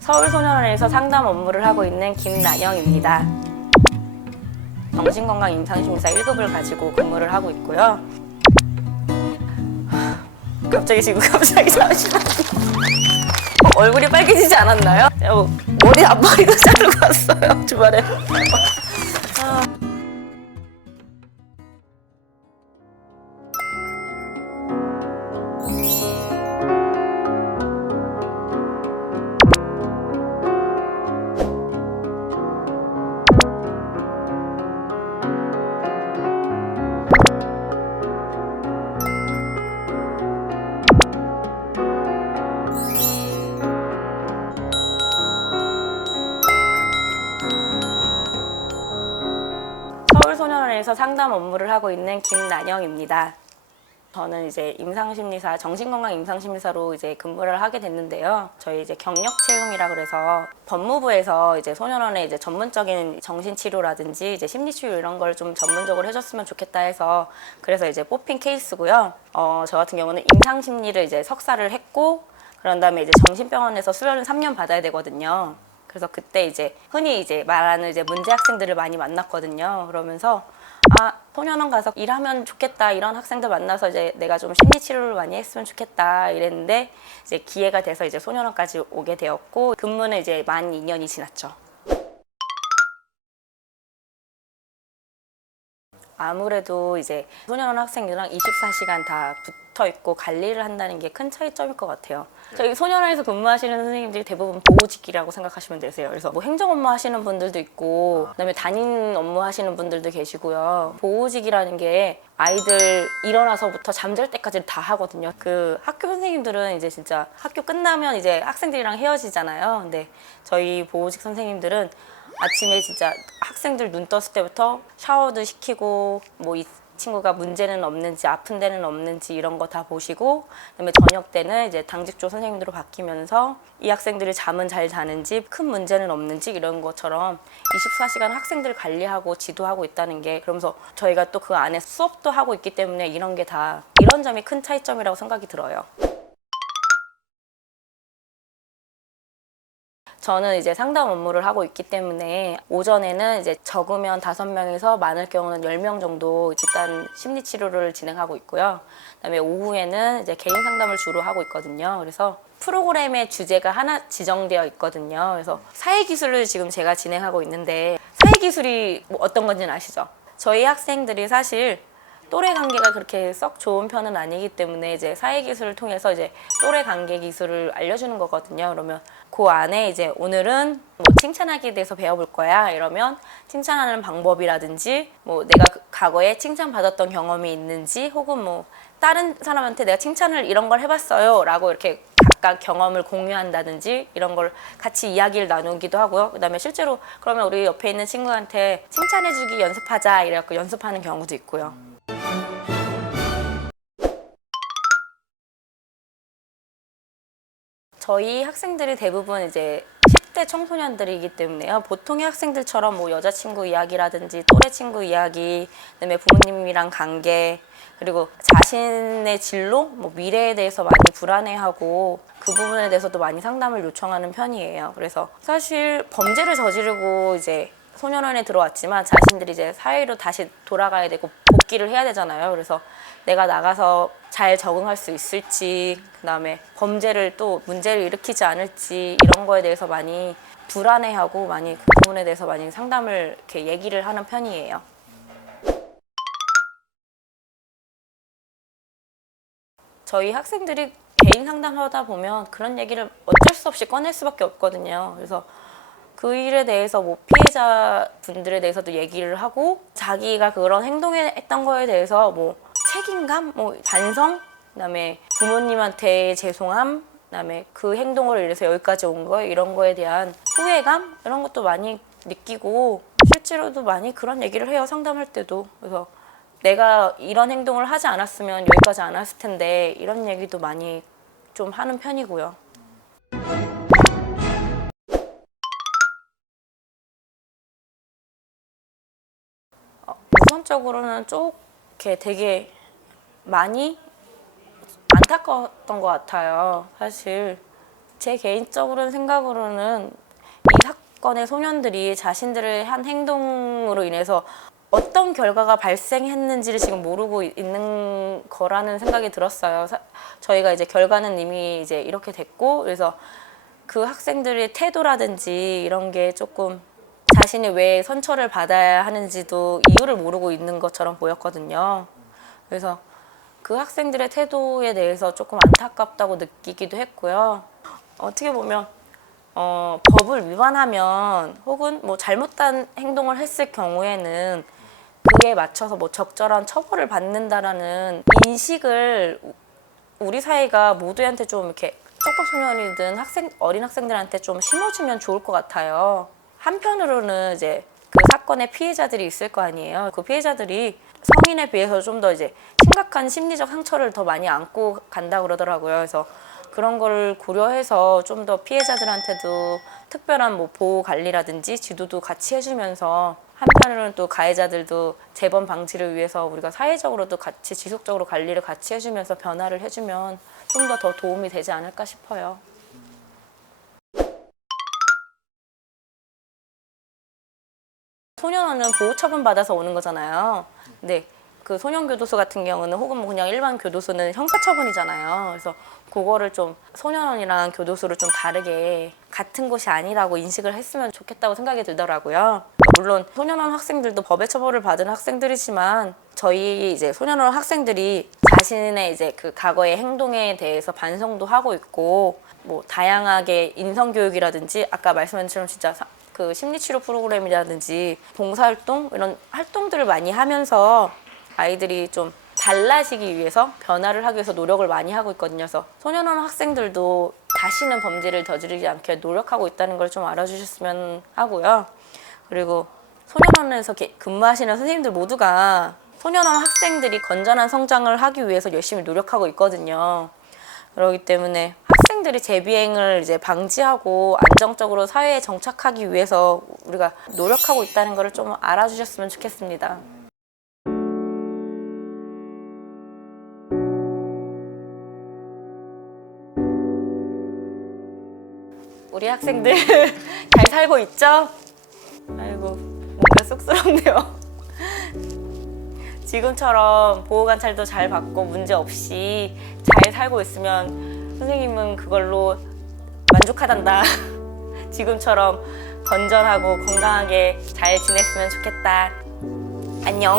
서울소년원에서 상담 업무를 하고 있는 김나영입니다. 정신건강 임상심리사 1급을 가지고 근무를 하고 있고요. 갑자기 잠시만요. 얼굴이 빨개지지 않았나요? 머리 앞머리도 자르고 왔어요, 주말에. 서울소년원에서 상담 업무를 하고 있는 김나영입니다. 저는 이제 임상심리사, 정신건강 임상심리사로 이제 근무를 하게 됐는데요. 저희 이제 경력 채용이라 그래서 법무부에서 이제 소년원에 이제 전문적인 정신치료라든지 이제 심리치료 이런 걸 좀 전문적으로 해줬으면 좋겠다 해서 그래서 이제 뽑힌 케이스고요. 저 같은 경우는 임상심리를 이제 석사를 했고 그런 다음에 이제 정신병원에서 수련을 3년 받아야 되거든요. 그래서 그때 이제 흔히 이제 말하는 이제 문제 학생들을 많이 만났거든요. 그러면서 소년원 가서 일하면 좋겠다 이런 학생들 만나서 이제 내가 좀 심리 치료를 많이 했으면 좋겠다 이랬는데 이제 기회가 돼서 이제 소년원까지 오게 되었고 근무는 이제 만 2년이 지났죠. 아무래도 이제 소년원 학생들이랑 24시간 다 붙어 있고 관리를 한다는 게 큰 차이점일 것 같아요. 저희 소년원에서 근무하시는 선생님들이 대부분 보호직이라고 생각하시면 되세요. 그래서 뭐 행정 업무 하시는 분들도 있고 그다음에 담임 업무 하시는 분들도 계시고요. 보호직이라는 게 아이들 일어나서부터 잠잘 때까지 다 하거든요. 그 학교 선생님들은 이제 진짜 학교 끝나면 이제 학생들이랑 헤어지잖아요. 근데 저희 보호직 선생님들은 아침에 진짜 학생들 눈 떴을 때부터 샤워도 시키고 뭐 이 친구가 문제는 없는지 아픈 데는 없는지 이런 거 다 보시고 그다음에 저녁 때는 이제 당직조 선생님들로 바뀌면서 이 학생들이 잠은 잘 자는지 큰 문제는 없는지 이런 것처럼 24시간 학생들 관리하고 지도하고 있다는 게 그러면서 저희가 또 그 안에 수업도 하고 있기 때문에 이런 게 다 이런 점이 큰 차이점이라고 생각이 들어요. 저는 이제 상담 업무를 하고 있기 때문에 오전에는 이제 적으면 5명에서 많을 경우는 10명 정도 집단 심리 치료를 진행하고 있고요. 그다음에 오후에는 이제 개인 상담을 주로 하고 있거든요. 그래서 프로그램의 주제가 하나 지정되어 있거든요. 그래서 사회기술을 지금 제가 진행하고 있는데 사회기술이 뭐 어떤 건지는 아시죠? 저희 학생들이 사실 또래 관계가 그렇게 썩 좋은 편은 아니기 때문에 이제 사회기술을 통해서 이제 또래 관계 기술을 알려주는 거거든요. 그러면 그 안에 이제 오늘은 뭐 칭찬하기에 대해서 배워볼 거야. 이러면 칭찬하는 방법이라든지 뭐 내가 과거에 칭찬받았던 경험이 있는지 혹은 뭐 다른 사람한테 내가 칭찬을 이런 걸 해봤어요. 라고 이렇게 각각 경험을 공유한다든지 이런 걸 같이 이야기를 나누기도 하고요. 그다음에 실제로 그러면 우리 옆에 있는 친구한테 칭찬해주기 연습하자 이래갖고 연습하는 경우도 있고요. 저희 학생들이 대부분 이제 10대 청소년들이기 때문에요. 보통의 학생들처럼 뭐 여자친구 이야기라든지 또래 친구 이야기, 그다음에 부모님이랑 관계, 그리고 자신의 진로, 뭐 미래에 대해서 많이 불안해하고 그 부분에 대해서도 많이 상담을 요청하는 편이에요. 그래서 사실 범죄를 저지르고 이제 소년원에 들어왔지만 자신들이 이제 사회로 다시 돌아가야 되고 복귀를 해야 되잖아요. 그래서 내가 나가서 잘 적응할 수 있을지, 그다음에 범죄를 또 문제를 일으키지 않을지 이런 거에 대해서 많이 불안해하고 많이 그 부분에 대해서 많이 상담을 이렇게 얘기를 하는 편이에요. 저희 학생들이 개인 상담하다 보면 그런 얘기를 어쩔 수 없이 꺼낼 수밖에 없거든요. 그래서 그 일에 대해서 뭐 피해자 분들에 대해서도 얘기를 하고 자기가 그런 행동했던 거에 대해서 뭐 책임감, 뭐 반성, 그다음에 부모님한테 죄송함, 그다음에 그 행동으로 인해서 여기까지 온 거 이런 거에 대한 후회감 이런 것도 많이 느끼고 실제로도 많이 그런 얘기를 해요, 상담할 때도. 그래서 내가 이런 행동을 하지 않았으면 여기까지 안 왔을 텐데 이런 얘기도 많이 좀 하는 편이고요. 우선적으로는 좀 이렇게 되게 많이 안타까웠던 것 같아요. 사실 제 개인적으로는 생각으로는 이 사건의 소년들이 자신들의 한 행동으로 인해서 어떤 결과가 발생했는지를 지금 모르고 있는 거라는 생각이 들었어요. 저희가 이제 결과는 이미 이제 이렇게 됐고, 그래서 그 학생들의 태도라든지 이런 게 조금 자신이 왜 선처를 받아야 하는지도 이유를 모르고 있는 것처럼 보였거든요. 그래서 그 학생들의 태도에 대해서 조금 안타깝다고 느끼기도 했고요. 어떻게 보면 법을 위반하면 혹은 뭐 잘못된 행동을 했을 경우에는 그에 맞춰서 뭐 적절한 처벌을 받는다라는 인식을 우리 사회가 모두한테 좀 이렇게 촉법소년이든 어린 학생들한테 좀 심어주면 좋을 것 같아요. 한편으로는 이제 그 사건의 피해자들이 있을 거 아니에요. 그 피해자들이 성인에 비해서 좀 더 이제 심각한 심리적 상처를 더 많이 안고 간다 그러더라고요. 그래서 그런 걸 고려해서 좀 더 피해자들한테도 특별한 뭐 보호 관리라든지 지도도 같이 해주면서, 한편으로는 또 가해자들도 재범 방지를 위해서 우리가 사회적으로도 같이 지속적으로 관리를 같이 해주면서 변화를 해주면 좀 더 도움이 되지 않을까 싶어요. 소년원은 보호 처분 받아서 오는 거잖아요. 근데 그 소년교도소 같은 경우는 혹은 뭐 그냥 일반 교도소는 형사처분이잖아요. 그래서 그거를 좀 소년원이랑 교도소를 좀 다르게 같은 곳이 아니라고 인식을 했으면 좋겠다고 생각이 들더라고요. 물론 소년원 학생들도 법의 처벌을 받은 학생들이지만 저희 이제 소년원 학생들이 자신의 이제 그 과거의 행동에 대해서 반성도 하고 있고, 뭐 다양하게 인성교육이라든지 아까 말씀하신 것처럼 진짜 그 심리치료 프로그램이라든지 봉사활동 이런 활동들을 많이 하면서 아이들이 좀 달라지기 위해서, 변화를 하기 위해서 노력을 많이 하고 있거든요. 그래서 소년원 학생들도 다시는 범죄를 저지르지 않게 노력하고 있다는 걸 좀 알아주셨으면 하고요. 그리고 소년원에서 근무하시는 선생님들 모두가 소년원 학생들이 건전한 성장을 하기 위해서 열심히 노력하고 있거든요. 그렇기 때문에 학생들이 재비행을 이제 방지하고 안정적으로 사회에 정착하기 위해서 우리가 노력하고 있다는 걸 좀 알아주셨으면 좋겠습니다. 우리 학생들 잘 살고 있죠? 아이고, 뭔가 쑥스럽네요. 지금처럼 보호관찰도 잘 받고 문제 없이 잘 살고 있으면 선생님은 그걸로 만족하단다. 지금처럼 건전하고 건강하게 잘 지냈으면 좋겠다. 안녕.